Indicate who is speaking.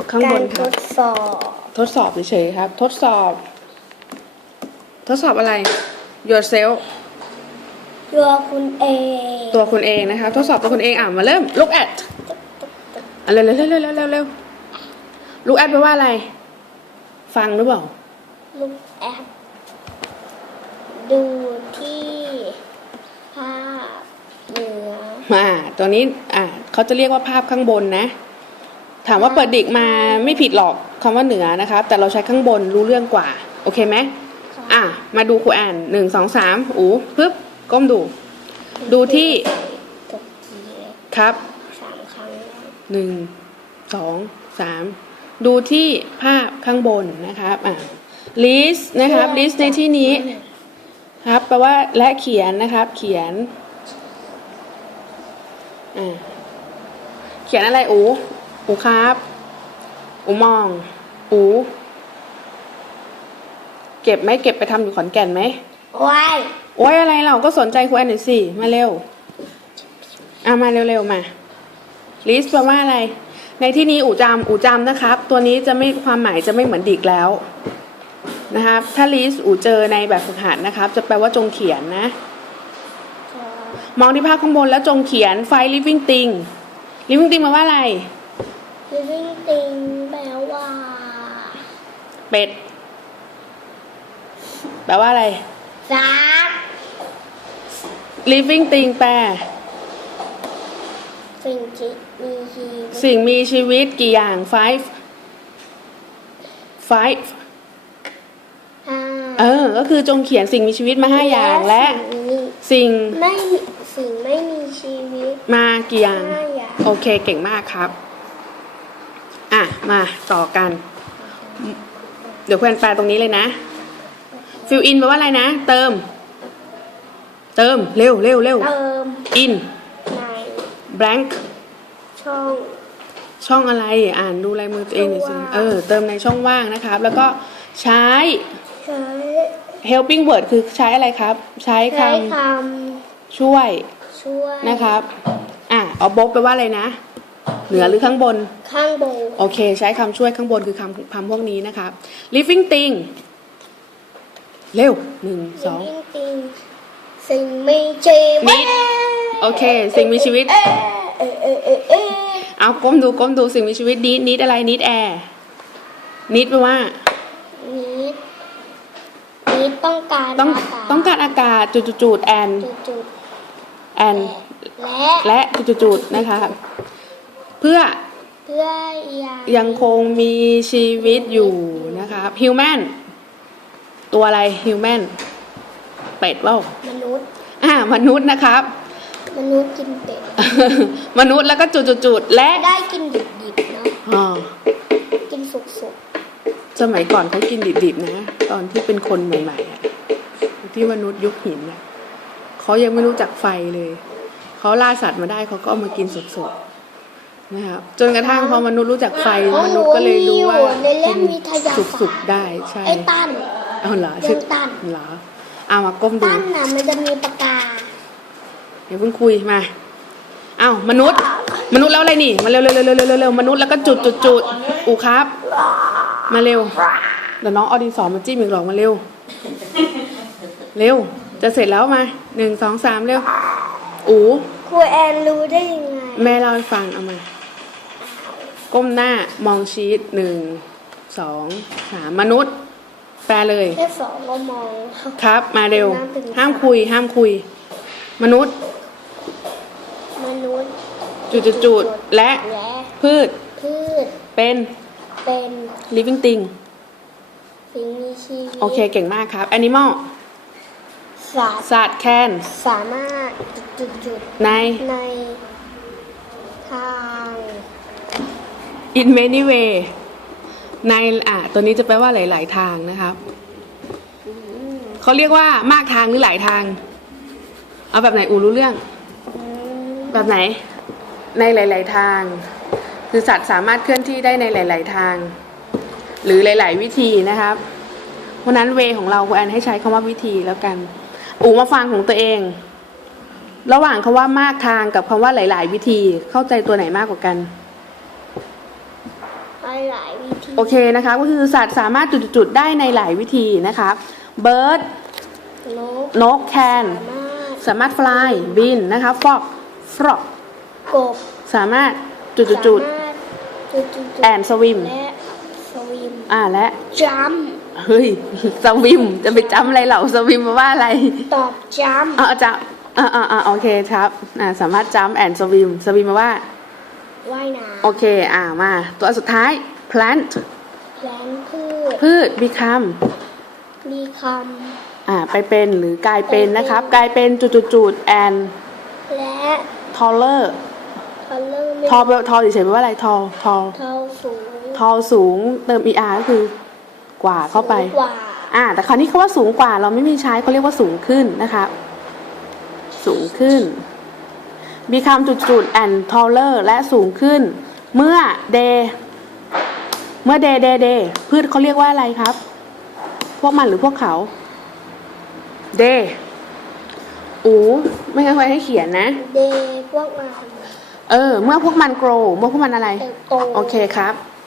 Speaker 1: ข้างบนค
Speaker 2: ท
Speaker 1: รับ
Speaker 2: ดสอบ
Speaker 1: ทดสอบเฉยๆครับทดสอบอะไร yourself
Speaker 2: ตัวคุณเอง
Speaker 1: ตัวคุณเองนะคะทดสอบตัวคุณเองมาเริ่ม look at เร็วlook at แปลว่าอะไรฟังหรือเปล่า
Speaker 2: ลูกแอปดูที่ภาพเหนือ
Speaker 1: ตัวนี้เขาจะเรียกว่าภาพข้างบนนะถามว่าเปิดดิกมาไม่ผิดหรอกคำว่าเหนือนะครับแต่เราใช้ข้างบนรู้เรื่องกว่าโอเคไหมมาดูครูอ่าน1 2 3ปึ๊บก้มดูที่ครับ
Speaker 2: 3 ครั้ง
Speaker 1: 1 2 3ดูที่ภาพข้างบนนะครับlist นะครับ list ในที่นี้ครับแปลว่าและเขียนนะครับเขียนอะไรอูครับมองเก็บไหมเก็บไปทำอยู่ขอนแก่นไหมโอ้ยอะไรเราก็สนใจครูแอนหน่อยสิมาเร็วมาเร็วมา list แปลว่าอะไรในที่นี้อูจำนะครับตัวนี้จะไม่ความหมายจะไม่เหมือนดิกแล้วนะครับถ้า list อูเจอในแบบฝึกหัดนะครับจะแปลว่าจงเขียนนะมองที่ภาพข้างบนแล้วจงเขียน find living thing แปลว่าอะไร
Speaker 2: living thing แปลว่า
Speaker 1: เป็ดแปลว่าอะไร
Speaker 2: สัตว์
Speaker 1: living thing แปลสิ่งมีชีวิตกี่อย่าง five ก็คือจงเขียนสิ่งมีชีวิตมา5 อย่างและสิ่งไม่
Speaker 2: มีชีวิต
Speaker 1: มากี่อย่างโอเคเก่งมากครับมาต่อกันเดี๋ยวเพื่อนแปลตรงนี้เลยนะ fill in แปลว่าอะไรนะเติมเร็วin
Speaker 2: ใน
Speaker 1: blank
Speaker 2: ช่อง
Speaker 1: อะไรดูลายมือตัวเองหน่อยสิเติมในช่องว่างนะครับแล้วก็ใช้ helping word คือใช้อะไรครับใช้คำช่วยนะครับเอาบแปลว่าอะไรนะเหนือหรือข้างบนโอเคใช้คำช่วยข้างบนคือคำพวกนี้นะครับ living thing เร็ว1 2
Speaker 2: สิ่งมีชีวิต
Speaker 1: โอเคสิ่งมีชีวิตเอาก้มดูสิ่งมีชีวิตneed อะไร need air need แปลว่า
Speaker 2: need ต้องการอากาศ
Speaker 1: จุดand และจุดนะคะเพื่อยังคงมีชีวิตอยู่นะครับ human ตัวอะไร human เป็ดเปล่ามนุษย์นะครับ
Speaker 2: มนุษย์กินเป็ด
Speaker 1: มนุษย์แล้วก็จุดและ
Speaker 2: ได้กินดิบๆเนาะกินสุก
Speaker 1: สมัยก่อนเขากินดิบๆนะตอนที่เป็นคนใหม่ๆที่มนุษย์ยุคหินเขายังไม่รู้จักไฟเลยเขาล่าสัตว์มาได้เขาก็เอามากินสดๆนะครับจนกระทั่งพอมนุษย์รู้จักไฟมนุษย์ก็เลยรู้ว่ากินสุกๆได้ใช่
Speaker 2: ไอ้ตั้น
Speaker 1: เหรอชื่อตั้นเหรอมาก้มดู
Speaker 2: ตั้นมันจะมีปากกา
Speaker 1: เดี๋ยวเพิ่งคุยมามนุษย์แล้วอะไรนี่มาเร็วมนุษย์แล้วก็จุดครับมาเร็วเดี๋ยวน้องเอาดินสอมาจิ้มอีกหรอกมาเร็วจะเสร็จแล้วมา1 2 3เร็ว
Speaker 2: ครูแอนรู้ได้ยังไง
Speaker 1: แม่เล่าให้ฟังเอามาก้มหน้ามองชีท1 2 3มนุษย์แปลเลย
Speaker 2: แค่2ก็มอง
Speaker 1: ครับมาเร็วห้ามคุยมนุษย์จุดและพืชเป็น living thing
Speaker 2: สิ่งมีชีวิต
Speaker 1: โอเคเก่งมากครับ animal สัตว์ can
Speaker 2: สามารถจุด
Speaker 1: ใน
Speaker 2: ทาง
Speaker 1: in many way ในตัวนี้จะแปลว่าหลายๆทางนะครับเขาเรียกว่ามากทางหรือหลายทางเอาแบบไหนรู้เรื่องแบบไหนในหลายๆทางคือสัตว์สามารถเคลื่อนที่ได้ในหลายๆทางหรือหลายๆวิธีนะครับเพราะนั้นเวของเราครูแอนให้ใช้คำว่าวิธีแล้วกันมาฟังของตัวเองระหว่างคำว่ามากทางกับคำว่าหลายๆวิธีเข้าใจตัวไหนมากกว่ากัน
Speaker 2: ได้หลายวิธี
Speaker 1: โอเคนะคะก็คือสัตว์สามารถจุดๆได้ในหลายวิธีนะคะ bird นก can สามารถ fly บินนะคะ frog
Speaker 2: กบ
Speaker 1: สามารถจุด
Speaker 2: สามารถจุดๆ
Speaker 1: and swim
Speaker 2: และสวิม
Speaker 1: และ
Speaker 2: จัม
Speaker 1: เฮ้ย swim จะไปจำอะไรเหล่า swim มาว่าอะไร
Speaker 2: ตอบจัม
Speaker 1: จะโอเคครับสามารถ jump and swim มาว่า
Speaker 2: ว่ายน้
Speaker 1: โอเคมาตัวสุดท้าย plant
Speaker 2: ำแล้งพืช
Speaker 1: พืช become
Speaker 2: มีค
Speaker 1: ไปเป็นหรือกลายเป็นนะครับ กลายเป็นand
Speaker 2: ำและ
Speaker 1: taller
Speaker 2: ทอลเลอร์ไม่
Speaker 1: ทอเฉยๆแปลว่าอะไรทอ
Speaker 2: เท่าสูง
Speaker 1: ทอสูงเติม er ก็คือกว่าเข้าไป
Speaker 2: สูงกว่า
Speaker 1: แต่คราวนี้เขาว่าสูงกว่าเราไม่มีใช้เขาเรียกว่าสูงขึ้นนะคะสูงขึ้น become and taller และสูงขึ้น เมื่อ day พืชเขาเรียกว่าอะไรครับ พวกมันหรือพวกเขา day ไม่งั้นไว้ให้เขียนนะ
Speaker 2: เดย์พวกมัน
Speaker 1: เมื่อพวกมัน grow เมื่อพวกมันอะไร
Speaker 2: เติบโต
Speaker 1: โอเคครับ